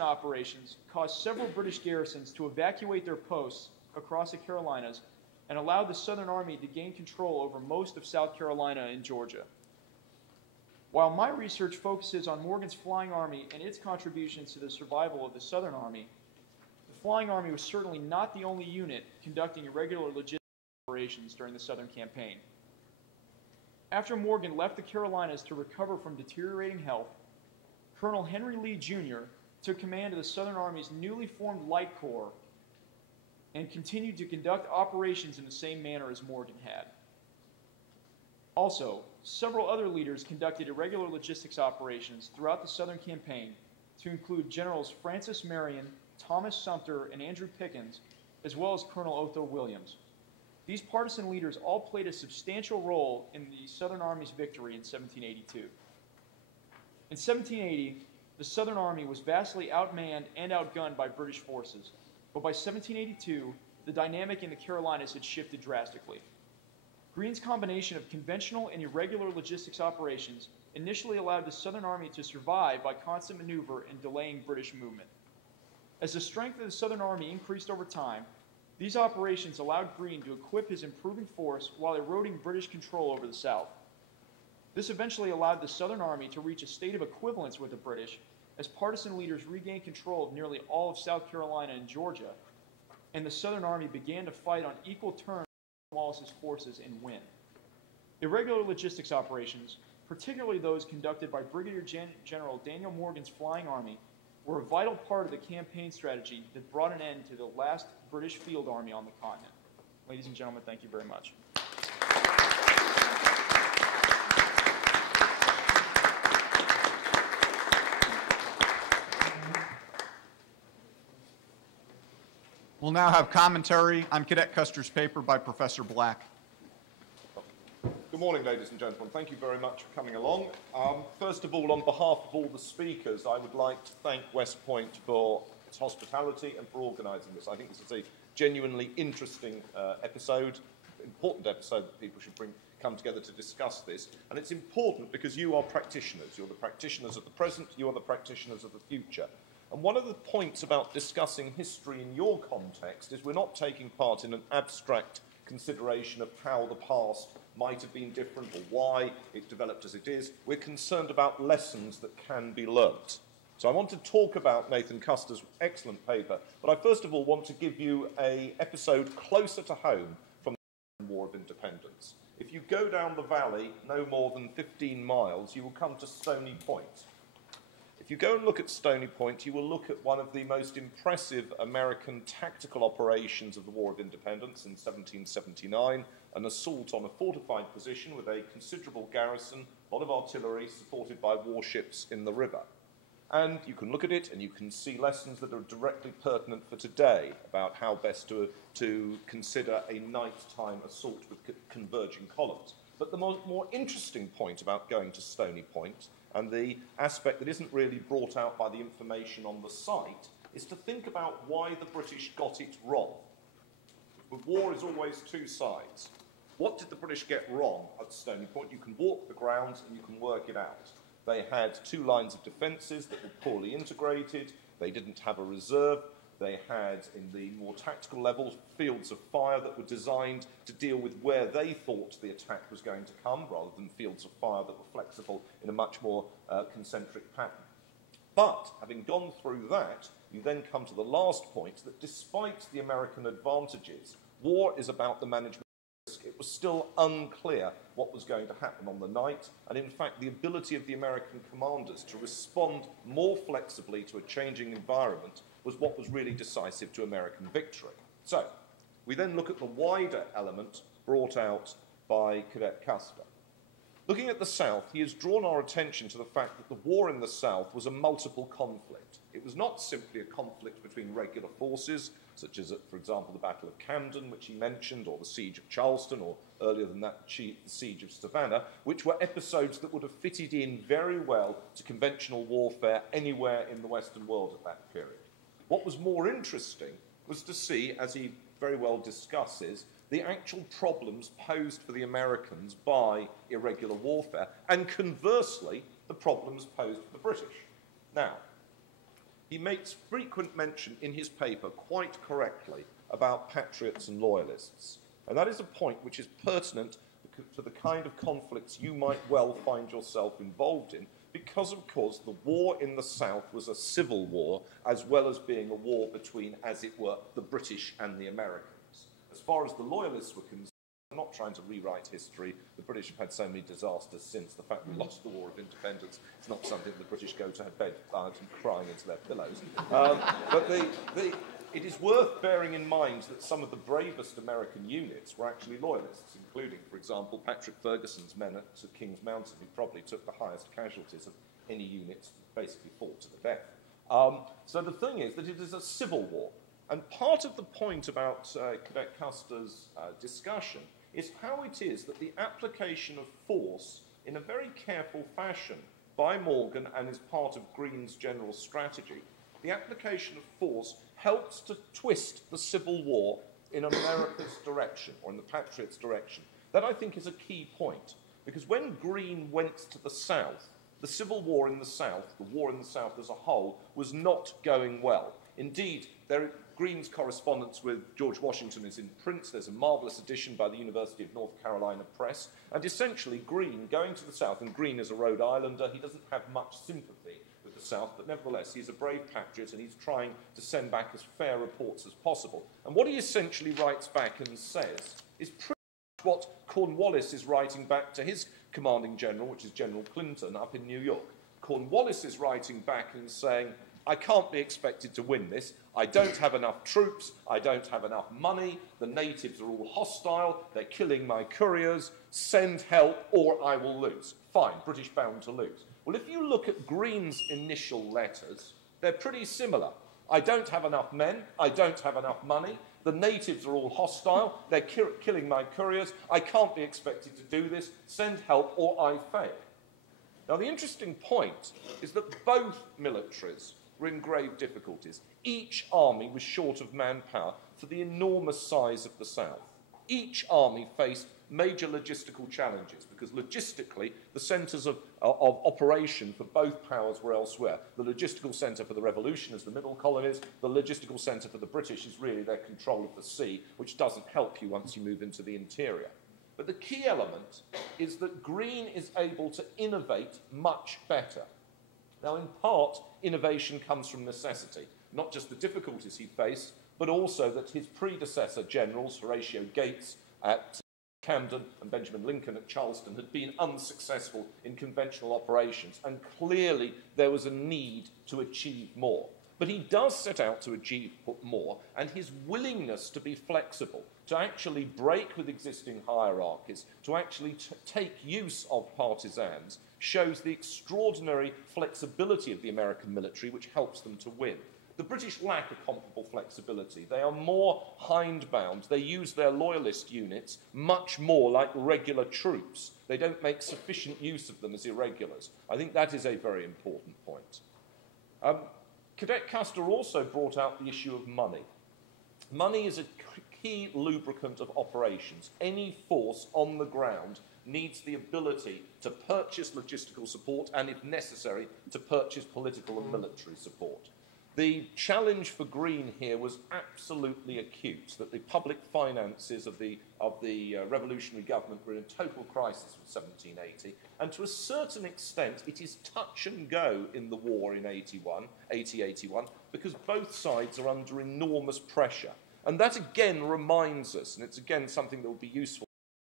operations caused several British garrisons to evacuate their posts across the Carolinas and allowed the Southern Army to gain control over most of South Carolina and Georgia. While my research focuses on Morgan's Flying Army and its contributions to the survival of the Southern Army, the Flying Army was certainly not the only unit conducting irregular logistics operations during the Southern campaign. After Morgan left the Carolinas to recover from deteriorating health, Colonel Henry Lee, Jr. took command of the Southern Army's newly formed Light Corps and continued to conduct operations in the same manner as Morgan had. Also, several other leaders conducted irregular logistics operations throughout the Southern campaign, to include Generals Francis Marion, Thomas Sumter, and Andrew Pickens, as well as Colonel Otho Williams. These partisan leaders all played a substantial role in the Southern Army's victory in 1782. In 1780, the Southern Army was vastly outmanned and outgunned by British forces, but by 1782, the dynamic in the Carolinas had shifted drastically. Greene's combination of conventional and irregular logistics operations initially allowed the Southern Army to survive by constant maneuver and delaying British movement. As the strength of the Southern Army increased over time, these operations allowed Greene to equip his improving force while eroding British control over the South. This eventually allowed the Southern Army to reach a state of equivalence with the British as partisan leaders regained control of nearly all of South Carolina and Georgia, and the Southern Army began to fight on equal terms with Wallace's forces and win. Irregular logistics operations, particularly those conducted by Brigadier General Daniel Morgan's Flying Army, were a vital part of the campaign strategy that brought an end to the last British field army on the continent. Ladies and gentlemen, thank you very much. We'll now have commentary on Cadet Custer's paper by Professor Black. Good morning, ladies and gentlemen. Thank you very much for coming along. First of all, on behalf of all the speakers, I would like to thank West Point for its hospitality and for organising this. I think this is a genuinely interesting episode, important episode that people should come together to discuss this. And it's important because you are practitioners. You're the practitioners of the present, you are the practitioners of the future. And one of the points about discussing history in your context is we're not taking part in an abstract consideration of how the past might have been different or why it developed as it is. We're concerned about lessons that can be learnt. So I want to talk about Nathan Custer's excellent paper, but I first of all want to give you an episode closer to home from the War of Independence. If you go down the valley no more than 15 miles, you will come to Stony Point. If you go and look at Stony Point, you will look at one of the most impressive American tactical operations of the War of Independence in 1779, an assault on a fortified position with a considerable garrison, a lot of artillery supported by warships in the river. And you can look at it and you can see lessons that are directly pertinent for today about how best to consider a nighttime assault with converging columns. But the more interesting point about going to Stony Point, and the aspect that isn't really brought out by the information on the site, is to think about why the British got it wrong. With war is always two sides. What did the British get wrong at Stony Point? You can walk the grounds and you can work it out. They had two lines of defences that were poorly integrated. They didn't have a reserve. They had, in the more tactical levels, fields of fire that were designed to deal with where they thought the attack was going to come, rather than fields of fire that were flexible in a much more concentric pattern. But, having gone through that, you then come to the last point, that despite the American advantages, war is about the management of risk. It was still unclear what was going to happen on the night, and in fact the ability of the American commanders to respond more flexibly to a changing environment was what was really decisive to American victory. So, we then look at the wider element brought out by Cadet Custer. Looking at the South, he has drawn our attention to the fact that the war in the South was a multiple conflict. It was not simply a conflict between regular forces, such as, for example, the Battle of Camden, which he mentioned, or the Siege of Charleston, or earlier than that, the Siege of Savannah, which were episodes that would have fitted in very well to conventional warfare anywhere in the Western world at that period. What was more interesting was to see, as he very well discusses, the actual problems posed for the Americans by irregular warfare, and conversely, the problems posed for the British. Now, he makes frequent mention in his paper, quite correctly, about patriots and loyalists. And that is a point which is pertinent to the kind of conflicts you might well find yourself involved in, because, of course, the war in the South was a civil war, as well as being a war between, as it were, the British and the Americans. As far as the loyalists were concerned, I'm not trying to rewrite history. The British have had so many disasters since. The fact we lost the War of Independence is not something the British go to bed and crying into their pillows. But it is worth bearing in mind that some of the bravest American units were actually loyalists, including, for example, Patrick Ferguson's men at King's Mountain, who probably took the highest casualties of any units that basically fought to the death. So the thing is that it is a civil war. And part of the point about Cadet Custer's discussion is how it is that the application of force in a very careful fashion by Morgan and as part of Greene's general strategy, the application of force helps to twist the Civil War in America's direction, or in the Patriots' direction. That, I think, is a key point, because when Greene went to the South, the Civil War in the South, the war in the South as a whole, was not going well. Indeed, Greene's correspondence with George Washington is in print. There's a marvellous edition by the University of North Carolina Press. And essentially, Greene, going to the South, and Greene is a Rhode Islander, he doesn't have much sympathy with the South, but nevertheless, he's a brave patriot, and he's trying to send back as fair reports as possible. And what he essentially writes back and says is pretty much what Cornwallis is writing back to his commanding general, which is General Clinton, up in New York. Cornwallis is writing back and saying, I can't be expected to win this. I don't have enough troops. I don't have enough money. The natives are all hostile. They're killing my couriers. Send help or I will lose. Fine, British bound to lose. Well, if you look at Greene's initial letters, they're pretty similar. I don't have enough men. I don't have enough money. The natives are all hostile. They're killing my couriers. I can't be expected to do this. Send help or I fail. Now, the interesting point is that both militaries were in grave difficulties. Each army was short of manpower for the enormous size of the South. Each army faced major logistical challenges because logistically the centres of operation for both powers were elsewhere. The logistical centre for the Revolution is the middle colonies. The logistical centre for the British is really their control of the sea, which doesn't help you once you move into the interior. But the key element is that Greene is able to innovate much better. Now, in part, innovation comes from necessity, not just the difficulties he faced, but also that his predecessor generals, Horatio Gates at Camden and Benjamin Lincoln at Charleston, had been unsuccessful in conventional operations, and clearly there was a need to achieve more. But he does set out to achieve more, and his willingness to be flexible, to actually break with existing hierarchies, to actually take use of partisans, shows the extraordinary flexibility of the American military, which helps them to win. The British lack a comparable flexibility. They are more hindbound. They use their loyalist units much more like regular troops. They don't make sufficient use of them as irregulars. I think that is a very important point. Cadet Custer also brought out the issue of money. Money is a key lubricant of operations. Any force on the ground needs the ability to purchase logistical support and, if necessary, to purchase political and military support. The challenge for Greene here was absolutely acute, that the public finances of the revolutionary government were in a total crisis in 1780, and to a certain extent it is touch and go in the war in 80-81, because both sides are under enormous pressure. And that again reminds us, and it's again something that will be useful